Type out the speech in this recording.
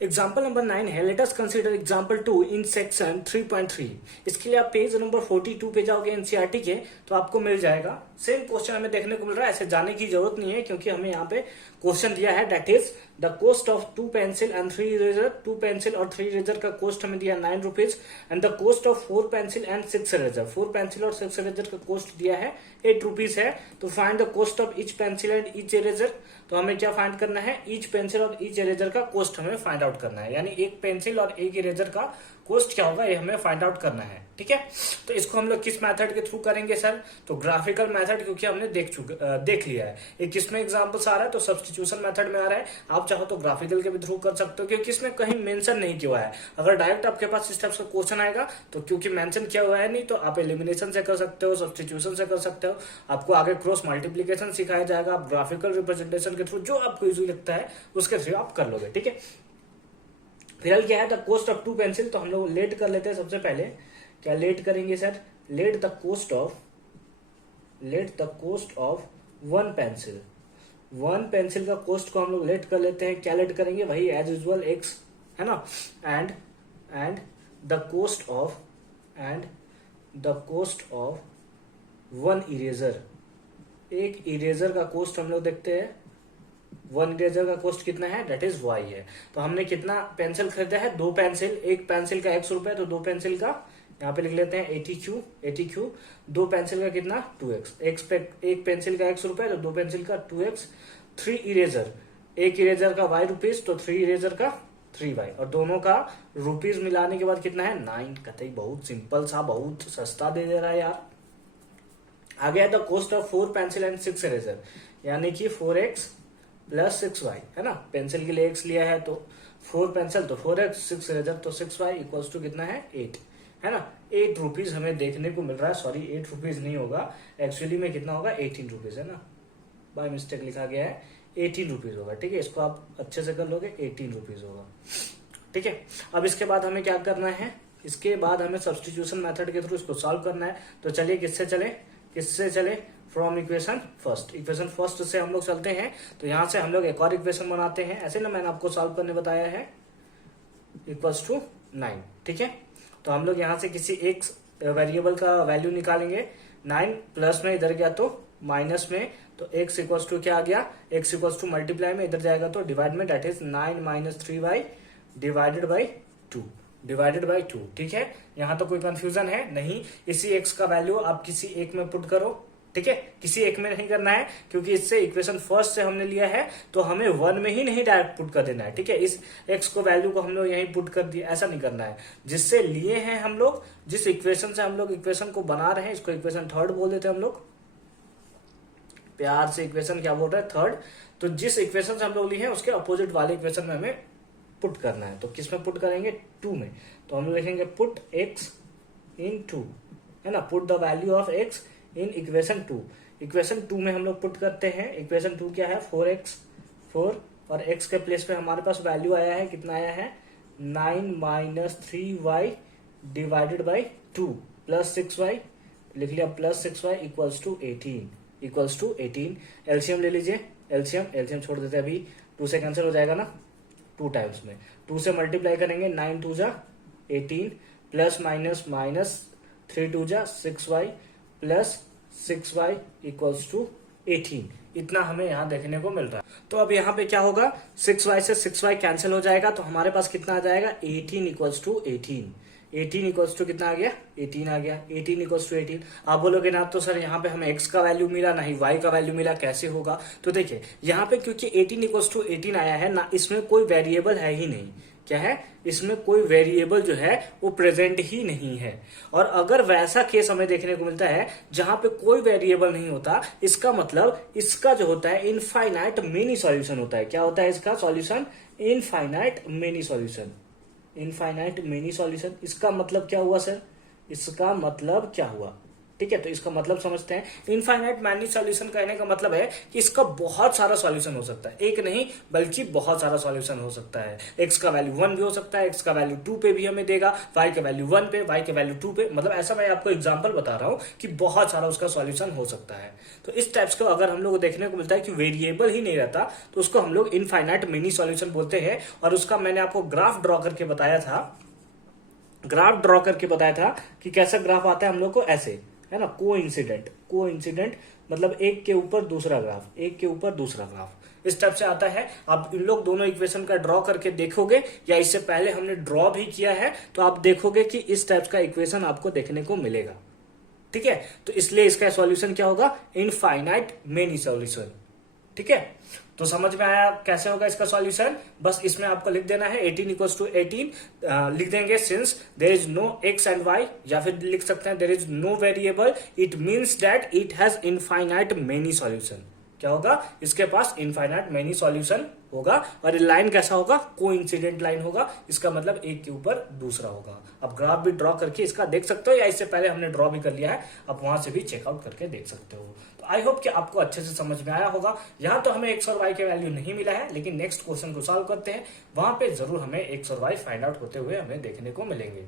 Example number 9 है, let us consider example 2 in section 3.3। इसके लिए आप पेज नंबर 42 पे जाओगे एनसीईआरटी के, तो आपको मिल जाएगा। सेम क्वेश्चन हमें देखने को मिल रहा है, ऐसे जाने की जरूरत नहीं है क्योंकि हमें यहाँ पे क्वेश्चन दिया है, that is the cost of 2 pencil and 3 eraser. 2 pencil और 3 इरेजर का कॉस्ट हमें दिया 9 rupees and the cost of 4 pencil and 6 eraser. 4 pencil और 6 इरेजर का कॉस्ट दिया है 8 रुपीज है। तो find the cost of each pencil and each eraser. तो हमें क्या फाइंड करना है, ईच पेंसिल और ईच इरेजर का कॉस्ट हमें फाइंड आउट करना है, यानी एक पेंसिल और एक इरेजर का कॉस्ट क्या होगा ये हमें फाइंड आउट करना है। ठीक है, तो इसको हम लोग किस मेथड के थ्रू करेंगे सर? तो ग्राफिकल मेथड, क्योंकि हमने देख लिया है। एक किसमें एग्जांपल्स आ रहा है तो सब्स्टिट्यूशन मेथड में आ रहा है। आप चाहो तो ग्राफिकल के भी थ्रू कर सकते हो, क्योंकि इसमें कहीं मेंशन नहीं किया हुआ है। अगर डायरेक्ट आपके पास इस टाइप का क्वेश्चन आएगा तो क्योंकि मेंशन किया हुआ है नहीं, तो आप एलिमिनेशन से कर सकते हो, सब्स्टिट्यूशन से कर सकते हो। आपको आगे क्रॉस मल्टीप्लीकेशन सिखाया जाएगा, आप ग्राफिकल रिप्रेजेंटेशन के थ्रू जो आपको इजी लगता है उसके थ्रू आप कर लोगे। ठीक है, फिलहाल क्या है, द कॉस्ट ऑफ 2 पेंसिल। तो हम लोग लेट कर लेते हैं। सबसे पहले क्या लेट करेंगे sir? Let the cost of 1 pencil. 1 pencil का कॉस्ट को हम लोग लेट कर लेते हैं। क्या लेट करेंगे? वही एज यूजुअल एक्स, है ना। And the cost of 1 eraser. एक इरेजर का कॉस्ट हम लोग देखते हैं। 1 इरेजर का कॉस्ट कितना है? दैट इज वाई है। तो हमने कितना पेंसिल खरीदा है? 2 पेंसिल। एक पेंसिल का x रुपए, तो 2 पेंसिल का यहाँ पे लिख लेते हैं 80Q। 2 पेंसिल का कितना? 2x। एक पेंसिल का x रुपए, तो 2 पेंसिल का 2x। 3 इरेजर, एक इरेजर का y रुपीज, तो 3 इरेजर का 3y, और दोनों का रुपीज मिलाने के बाद कितना है? 9। कतई बहुत सिंपल सा, बहुत सस्ता दे रहा है यार। आ गया the cost of 4 pencil and 6 eraser, यानी कि 4x प्लस 6y, है ना। पेंसिल के लिए x लिया है तो 4 पेंसिल तो 4x, 6 इरेजर तो 6y इक्वल्स टू कितना है? 8, है ना। 8 रुपीज हमें देखने को मिल रहा है। सॉरी, 8 रुपीज नहीं होगा, एक्चुअली में कितना होगा? 18 रुपीज, है ना। बाय मिस्टेक लिखा गया है, 18 रुपीज होगा। ठीक है, इसको आप अच्छे से कर लोगे, 18 रुपीज होगा। ठीक है, अब इसके बाद हमें क्या करना है? इसके बाद हमें सब्स्टिट्यूशन मेथड के थ्रू इसको सॉल्व करना है। तो चलिए किससे चले? फ्रॉम इक्वेशन फर्स्ट से हम लोग चलते हैं। तो यहां से हम लोग एक और इक्वेशन बनाते हैं, ऐसे ना मैंने आपको सॉल्व करने बताया है, इक्वल्स टू 9। ठीक है, तो हम लोग यहां से किसी एक वेरिएबल का वैल्यू निकालेंगे। 9 प्लस में इधर गया तो माइनस में, तो x इक्वल्स टू क्या आ गया? x इक्वल्स टू मल्टीप्लाई में इधर जाएगा तो डिवाइड में, that is 9 minus 3y divided by 2। ठीक है, यहां तो कोई कंफ्यूजन है नहीं। इसी x का वैल्यू आप किसी एक में पुट करो। ठीक है, किसी एक में नहीं करना है, क्योंकि इससे इक्वेशन फर्स्ट से हमने लिया है तो हमें 1 में ही नहीं डायरेक्ट पुट कर देना है। ठीक है, इस x को वैल्यू को हम लोग यहीं पुट कर दिया, ऐसा नहीं करना है। जिससे लिए हैं हम लोग, जिस इक्वेशन से हम लोग इक्वेशन को बना रहे हैं, इसको इक्वेशन थर्ड बोल देते हैं हम लोग प्यार से। इक्वेशन क्या बोल रहे हैं? थर्ड। तो जिस इक्वेशन से हम लोग लिए हैं उसके अपोजिट वाले इक्वेशन में हमें पुट करना है। तो किस में पुट करेंगे? 2 में। तो हम लोग लिखेंगे पुट x इन 2, है ना। Put the value of x in equation 2। Equation 2 में हम लोग पुट करते हैं। इक्वेशन 2 क्या है? 4 और x के प्लेस पे हमारे पास वैल्यू आया है, कितना आया है? 9 minus 3y divided by 2 plus 6y, लिख लिया plus 6y equals to 18। LCM ले लीजिए, एलसीएम छोड़ देते हैं अभी, 2 से कैंसिल हो जाएगा ना 2 टाइम्स में। 2 से मल्टीप्लाई करेंगे, 9 2 जा 18 प्लस माइनस 3 2 जा 6y plus 6y equals to 18। इतना हमें यहाँ देखने को मिल रहा है। तो अब यहाँ पे क्या होगा? 6y से 6y कैंसिल हो जाएगा, तो हमारे पास कितना आ जाएगा? 18 इक्वल्स टू 18 इक्वल्स टू कितना आ गया? 18 आ गया। 18 इक्वल्स टू 18। आप बोलोगे ना तो सर यहाँ पे हमें x का वैल्यू मिला, ना ही y का वैल्यू मिला, कैसे होगा? तो देखिए यहाँ पे क्योंकि 18 इक्वल्स टू 18 आया है ना, इसमें कोई वेरिएबल है ही नहीं। क्या है? इसमें कोई वेरिएबल जो है वो प्रेजेंट ही नहीं है। और अगर वैसा केस हमें देखने को मिलता है जहां पे कोई वेरिएबल नहीं होता, इसका मतलब इसका जो होता है इनफाइनाइट मेनी सॉल्यूशन होता है। क्या होता है इसका सॉल्यूशन? Infinite many solution. इसका मतलब क्या हुआ सर? इसका मतलब क्या हुआ? ठीक है, तो इसका मतलब समझते हैं। इनफाइनाइट मैनी सॉल्यूशन कहने का मतलब है कि इसका बहुत सारा सॉल्यूशन हो सकता है, एक नहीं बल्कि बहुत सारा सॉल्यूशन हो सकता है। एक्स का वैल्यू 1 भी हो सकता है, एक्स का वैल्यू 2 पे भी हमें देगा, वाई का वैल्यू 1 पे, वाई के वैल्यू 2 पे, मतलब ऐसा मैं आपको एग्जांपल बता रहा हूं कि बहुत सारा उसका सॉल्यूशन हो सकता है। तो इस टाइप्स को अगर हम लोग को देखने को मिलता है कि वेरिएबल ही नहीं रहता, तो उसको हम लोग इनफाइनाइट मिनी सॉल्यूशन बोलते हैं। और उसका मैंने आपको ग्राफ ड्रॉ करके बताया था, कि कैसा ग्राफ आता है हम लोग को, ऐसे है ना, को इंसिडेंट मतलब एक के ऊपर दूसरा ग्राफ, एक के ऊपर दूसरा ग्राफ, इस टाइप से आता है। आप इन लोग दोनों इक्वेशन का ड्रॉ करके देखोगे, या इससे पहले हमने ड्रॉ भी किया है, तो आप देखोगे कि इस टाइप का इक्वेशन आपको देखने को मिलेगा। ठीक है, तो इसलिए इसका सॉल्यूशन क्या होगा, इनफाइनाइट मेनी सॉल्यूशन। ठीक है, तो समझ में आया कैसे होगा इसका सॉल्यूशन। बस इसमें आपको लिख देना है 18 इक्वल्स टू 18 लिख देंगे, since there is no x and y, या फिर लिख सकते हैं there is no variable, it means that it has infinite many solution. क्या होगा, इसके पास इनफाइनाइट मेनी सॉल्यूशन होगा। और लाइन कैसा होगा, कोइंसिडेंट लाइन होगा, इसका मतलब एक के ऊपर दूसरा होगा। अब ग्राफ भी ड्रॉ करके इसका देख सकते हो, या इससे पहले हमने ड्रॉ भी कर लिया है, आप वहां से भी चेकआउट करके देख सकते हो। तो आई होप कि आपको अच्छे से समझ में आया होगा। यहाँ तो हमें एक्स और वाई के वैल्यू नहीं मिला है, लेकिन नेक्स्ट क्वेश्चन को सॉल्व करते हैं, वहां पे जरूर हमें एक्स और वाई फाइंड आउट होते हुए हमें देखने को मिलेंगे।